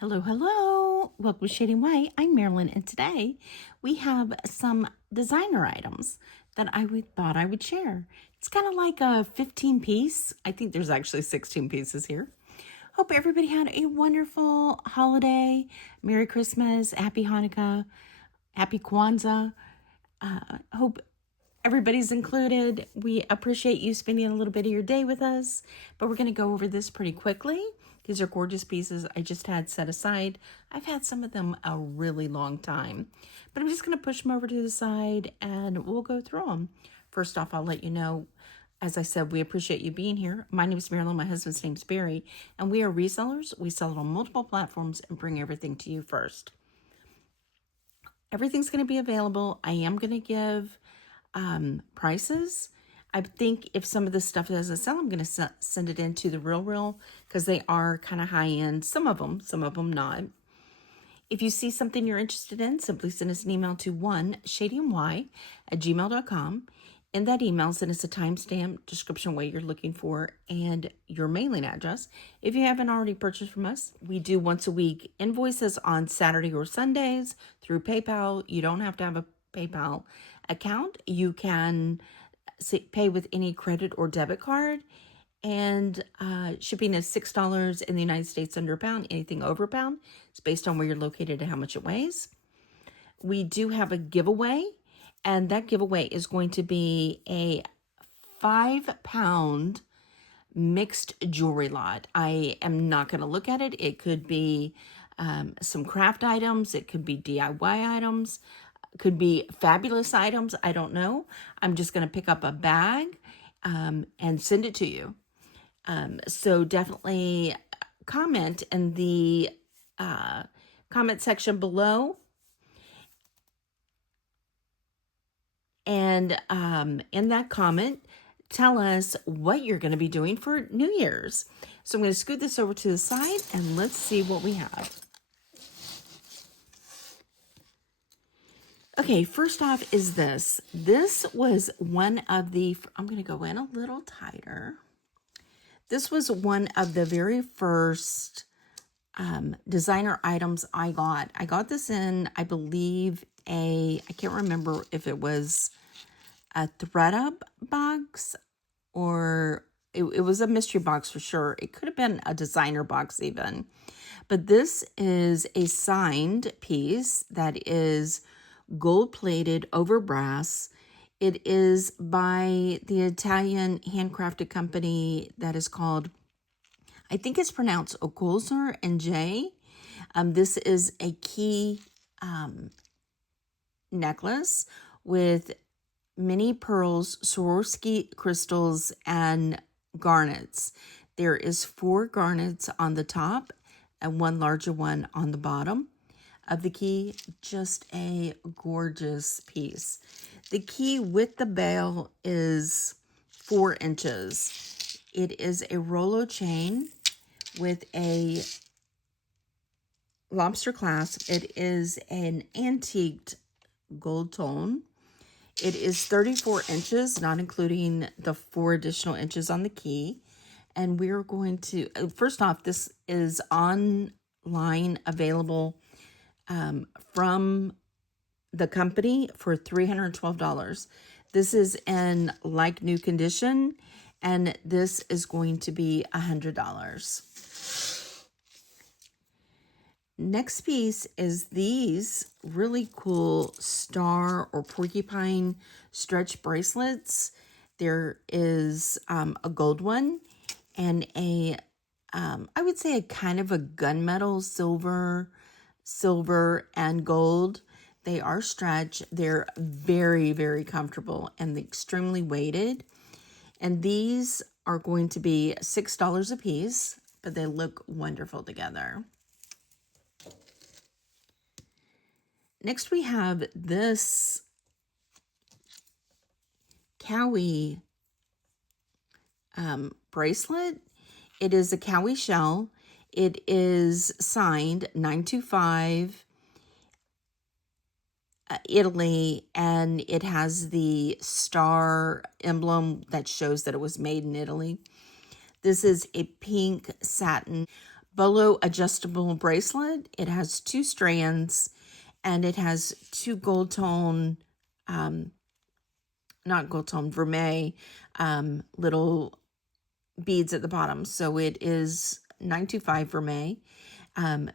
Hello, hello. Welcome to Shading White. I'm Marilyn, and today we have some designer items that thought I would share. It's kind of like a 15 piece. I think there's actually 16 pieces here. Hope everybody had a wonderful holiday. Merry Christmas, Happy Hanukkah, Happy Kwanzaa. Hope everybody's included. We appreciate you spending a little bit of your day with us, but we're going to go over this pretty quickly. These are gorgeous pieces I just had set aside. I've had some of them a really long time, but I'm just going to push them over to the side and we'll go through them. First off, I'll let you know, as I said, we appreciate you being here. My name is Marilyn. My husband's name is Barry, and we are resellers. We sell it on multiple platforms and bring everything to you first. Everything's going to be available. I am going to give prices. I think if some of this stuff doesn't sell, I'm going to send it into the Real because they are kind of high end. Some of them not. If you see something you're interested in, simply send us an email to shadymy@gmail.com. In that email, send us a timestamp, description, what you're looking for, and your mailing address. If you haven't already purchased from us, we do once a week invoices on Saturday or Sundays through PayPal. You don't have to have a PayPal account. You can pay with any credit or debit card, and shipping is $6 in the United States under a pound. Anything over a pound is based on where you're located and how much it weighs. We do have a giveaway, and that giveaway is going to be a 5-pound mixed jewelry lot. I am not going to look at it. It could be some craft items. It could be DIY items. Could be fabulous items. I don't know. I'm just going to pick up a bag and send it to you. So definitely comment in the comment section below. And in that comment, tell us what you're going to be doing for New Year's. So I'm going to scoot this over to the side and let's see what we have. Okay, first off is this. This was one of the, I'm going to go in a little tighter. This was one of the very first designer items I got. I got this in, I believe, I can't remember if it was a ThredUp box or it was a mystery box for sure. It could have been a designer box even. But this is a signed piece that is gold-plated over brass. It is by the Italian handcrafted company that is called, I think it's pronounced Alcozer and J. This is a key necklace with many pearls, Swarovski crystals, and garnets. There is 4 garnets on the top and 1 larger one on the bottom of the key. Just a gorgeous piece. The key with the bail is 4 inches. It is a Rolo chain with a lobster clasp. It is an antiqued gold tone. It is 34 inches, not including the 4 additional inches on the key. And we're going to, first off, this is online available from the company for $312. This is in like new condition, and this is going to be $100. Next piece is these really cool star or porcupine stretch bracelets. There is a gold one and a, I would say a kind of a gunmetal silver and gold. They are stretch. They're very, very comfortable and extremely weighted. And these are going to be $6 a piece, but they look wonderful together. Next, we have this Cowie bracelet. It is a Cowie shell. It is signed 925 Italy, and it has the star emblem that shows that it was made in Italy. This is a pink satin bolo adjustable bracelet. It has 2 strands, and it has 2 gold tone, not gold tone, vermeil, little beads at the bottom. So it is 925 vermeil.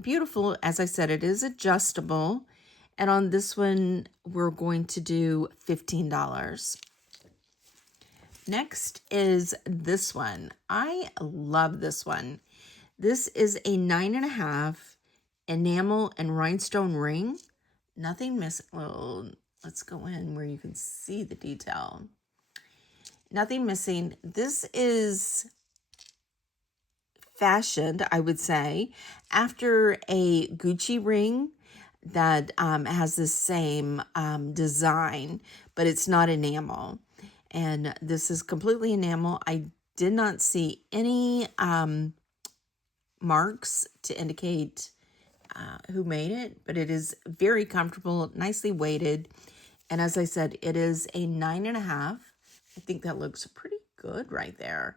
Beautiful. As I said, it is adjustable. And on this one, we're going to do $15. Next is this one. I love this one. This is a 9.5 enamel and rhinestone ring. Nothing missing. Well, let's go in where you can see the detail. Nothing missing. This is fashioned, I would say, after a Gucci ring that has the same design, but it's not enamel. And this is completely enamel. I did not see any marks to indicate who made it, but it is very comfortable, nicely weighted. And as I said, it is a 9.5. I think that looks pretty good right there.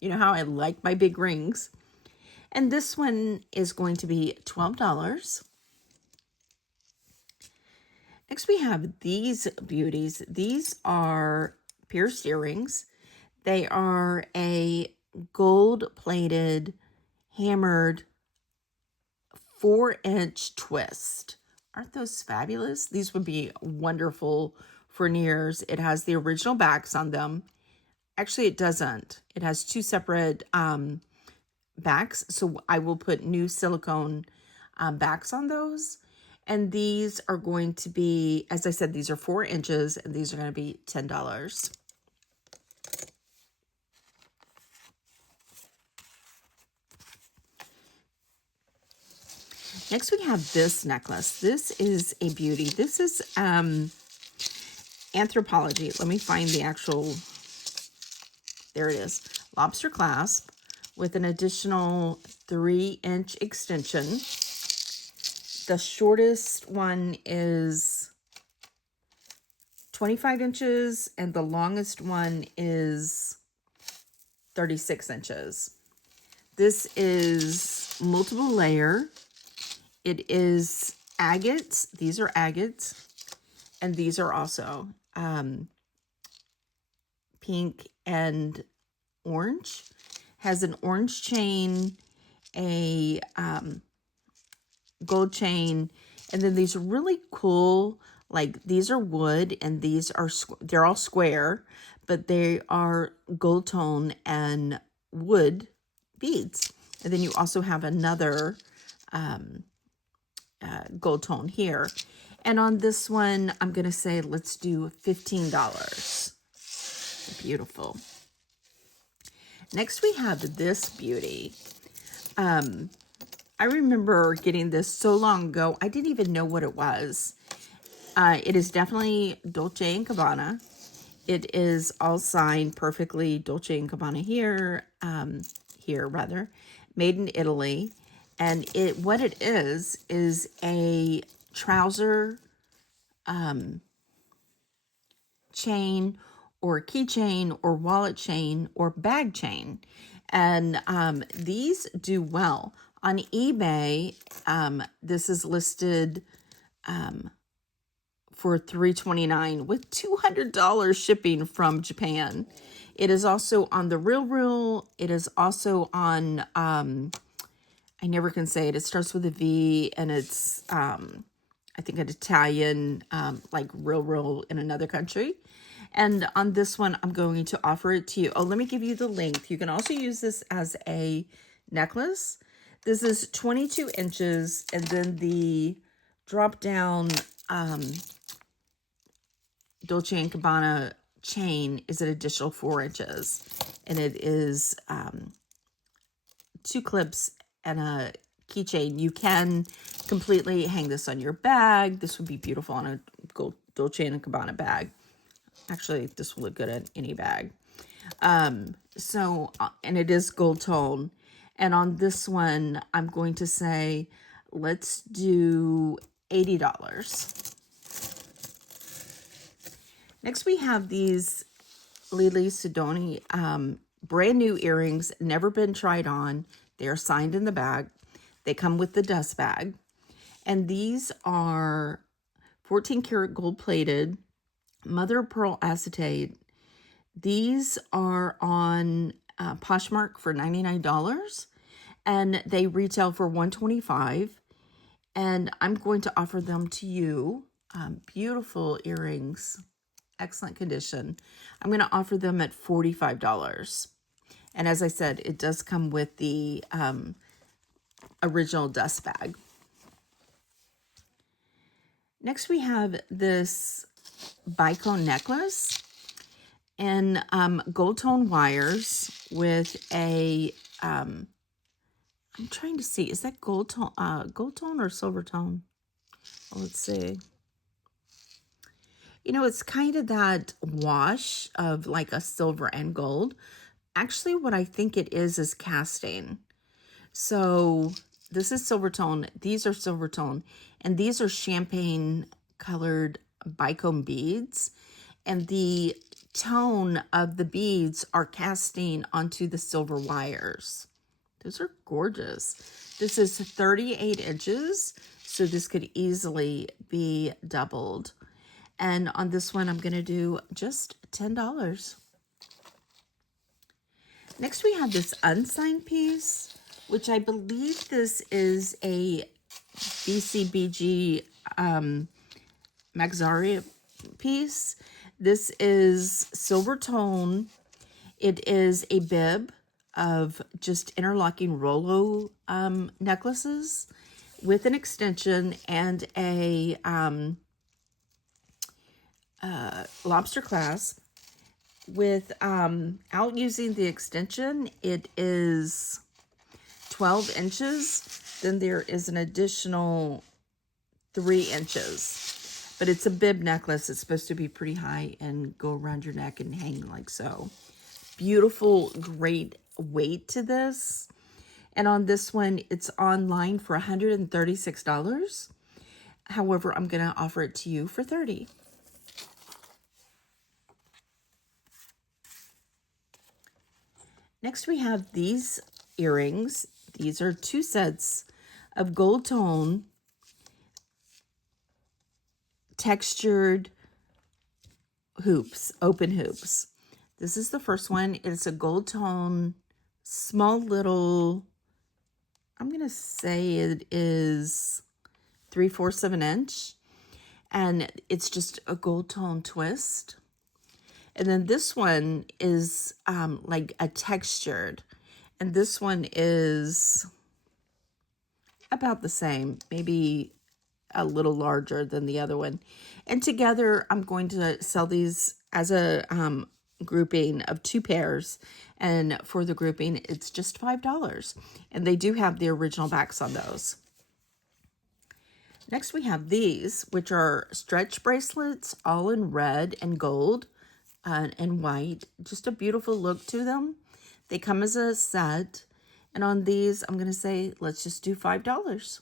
You know how I like my big rings. And this one is going to be $12. Next, we have these beauties. These are pierced earrings. They are a gold-plated, hammered 4-inch twist. Aren't those fabulous? These would be wonderful for ears. It has the original backs on them. Actually, it doesn't. It has 2 separate backs. So I will put new silicone backs on those. And these are going to be, as I said, these are 4 inches, and these are going to be $10. Next, we have this necklace. This is a beauty. This is Anthropology. Let me find the actual, there it is. Lobster clasp with an additional 3-inch extension. The shortest one is 25 inches, and the longest one is 36 inches. This is multiple layer. It is agates. These are agates, and these are also pink and orange. Has an orange chain, a gold chain, and then these really cool, like these are wood, and these are they're all square, but they are gold tone and wood beads. And then you also have another gold tone here. And on this one, I'm gonna say let's do $15. Beautiful. Next, we have this beauty. I remember getting this so long ago, I didn't even know what it was. It is definitely Dolce & Gabbana. It is all signed perfectly Dolce & Gabbana here, made in Italy. And what it is a trouser chain or keychain or wallet chain or bag chain. And these do well. On eBay, this is listed for $329 with $200 shipping from Japan. It is also on the Real. It is also on, I never can say it. It starts with a V, and it's, I think, an Italian, like Real in another country. And on this one, I'm going to offer it to you. Oh, let me give you the length. You can also use this as a necklace. This is 22 inches, and then the drop down Dolce & Gabbana chain is an additional 4 inches. And it is 2 clips and a keychain. You can completely hang this on your bag. This would be beautiful on a Dolce & Gabbana bag. Actually, this will look good in any bag. And it is gold tone. And on this one, I'm going to say, let's do $80. Next, we have these Lele Sadoughi brand new earrings, never been tried on. They are signed in the bag. They come with the dust bag. And these are 14 karat gold plated, mother of pearl acetate. These are on Poshmark for $99 and they retail for $125. And I'm going to offer them to you. Beautiful earrings, excellent condition. I'm going to offer them at $45. And as I said, it does come with the original dust bag. Next, we have this bicone necklace in gold tone wires with a, I'm trying to see, is that gold tone or silver tone? Well, let's see. You know, it's kind of that wash of like a silver and gold. Actually, what I think it is casting. So this is silver tone. These are silver tone. And these are champagne colored bicone beads. And the tone of the beads are casting onto the silver wires. Those are gorgeous. This is 38 inches. So this could easily be doubled. And on this one, I'm going to do just $10. Next, we have this unsigned piece, which I believe this is a BCBG Maxaria piece. This is silver tone. It is a bib of just interlocking Rolo necklaces with an extension and a lobster clasp. Without using the extension, it is 12 inches. Then there is an additional 3 inches. But it's a bib necklace. It's supposed to be pretty high and go around your neck and hang like so. Beautiful, great weight to this. And on this one, it's online for $136. However, I'm going to offer it to you for $30. Next, we have these earrings. These are 2 sets of gold tone textured hoops, open hoops. This is the first one. It's a gold tone, small little, I'm going to say it is 3/4 of an inch. And it's just a gold tone twist. And then this one is like a textured. And this one is about the same, maybe a little larger than the other one. And together, I'm going to sell these as a grouping of 2 pairs. And for the grouping, it's just $5. And they do have the original backs on those. Next, we have these, which are stretch bracelets, all in red and gold. And white. Just a beautiful look to them. They come as a set. And on these, I'm going to say, let's just do $5.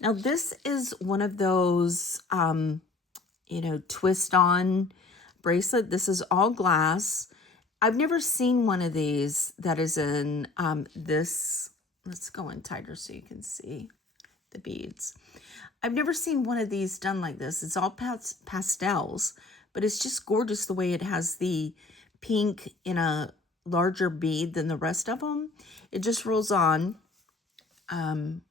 Now, this is one of those, twist-on bracelet. This is all glass. I've never seen one of these that is in this. Let's go in tighter so you can see the beads. I've never seen one of these done like this. It's all pastels, but it's just gorgeous the way it has the pink in a larger bead than the rest of them. It just rolls on, and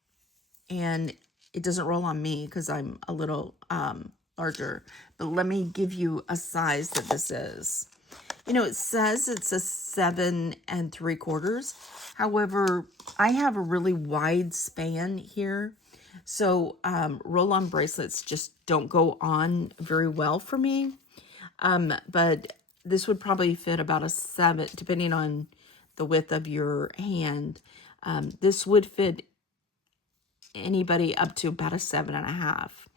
it doesn't roll on me because I'm a little larger. But let me give you a size that this is. You know, it says it's a 7 3/4. However, I have a really wide span here. So roll-on bracelets just don't go on very well for me. But this would probably fit about a 7, depending on the width of your hand. This would fit anybody up to about a 7.5.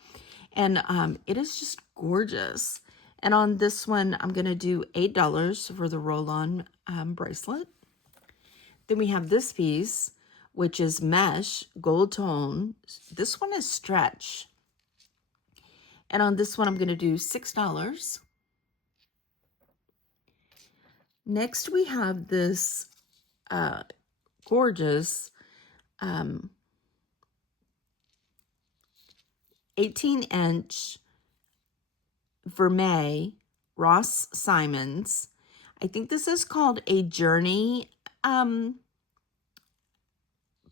And it is just gorgeous. And on this one, I'm going to do $8 for the roll-on bracelet. Then we have this piece, which is mesh, gold tone. This one is stretch. And on this one, I'm going to do $6. Next, we have this gorgeous 18-inch Vermeil Ross Simons. I think this is called a Journey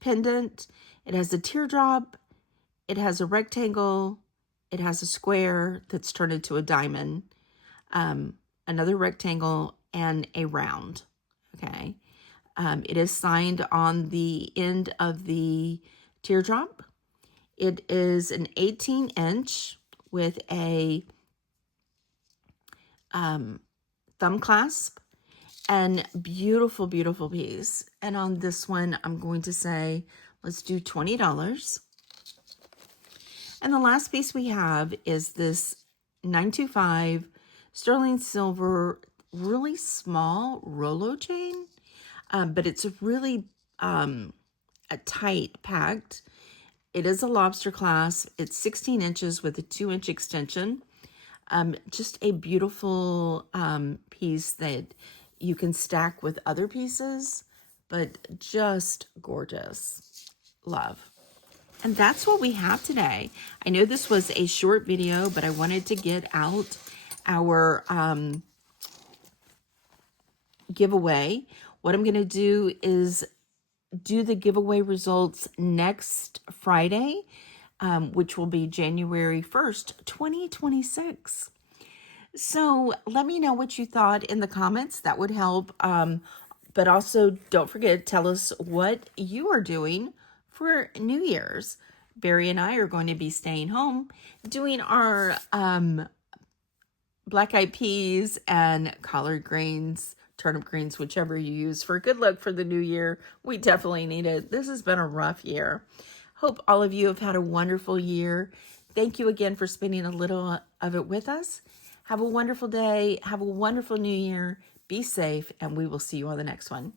pendant. It has a teardrop, it has a rectangle, it has a square that's turned into a diamond, another rectangle, and a round. Okay. It is signed on the end of the teardrop. It is an 18-inch with a thumb clasp, and beautiful, beautiful piece. And on this one, I'm going to say, let's do $20. And the last piece we have is this 925 sterling silver, really small Rolo chain, but it's really a tight packed. It is a lobster clasp. It's 16 inches with a 2-inch extension. Just a beautiful piece that you can stack with other pieces, but just gorgeous. Love. And that's what we have today. I know this was a short video, but I wanted to get out our giveaway. What I'm going to do is do the giveaway results next Friday, which will be January 1st, 2026. So let me know what you thought in the comments. That would help. But also don't forget, tell us what you are doing for New Year's. Barry and I are going to be staying home doing our black eyed peas and collard greens, turnip greens, whichever you use for good luck for the new year. We definitely need it. This has been a rough year. Hope all of you have had a wonderful year. Thank you again for spending a little of it with us. Have a wonderful day. Have a wonderful new year. Be safe, and we will see you on the next one.